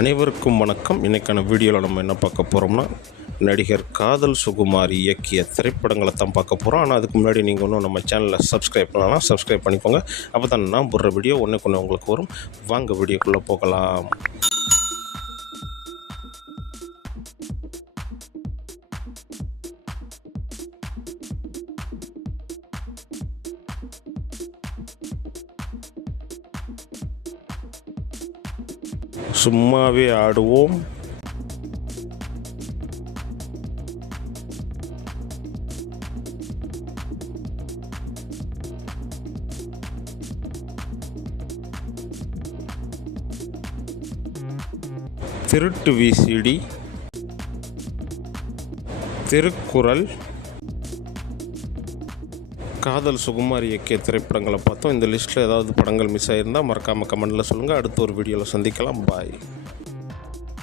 அனைவருக்கும் வணக்கம். இன்றைக்கான வீடியோவில் நம்ம என்ன பார்க்க போகிறோம்னா, நடிகர் காதல் சுகுமார் இயக்கிய திரைப்படங்களை தான் பார்க்க போகிறோம். ஆனால் அதுக்கு முன்னாடி நீங்கள் ஒன்றும் நம்ம சேனலை சப்ஸ்கிரைப் பண்ணலாம், சப்ஸ்கிரைப் பண்ணிக்கோங்க. அப்போ தான் நான் போடுற வீடியோ ஒன்றுக்கு உங்களுக்கு வரும். வாங்க வீடியோக்குள்ளே போகலாம். சும்மாவே ஆடுவோம், திருட்டு விசிடி, திருக்குறள், காதல் சுகுமார் இயக்கிய திரைப்படங்களை பார்த்தோம். இந்த லிஸ்ட்டில் ஏதாவது படங்கள் மிஸ் ஆகியிருந்தால் மறக்காமல் கமெண்டில் சொல்லுங்கள். அடுத்த ஒரு வீடியோவில் சந்திக்கலாம். பாய்.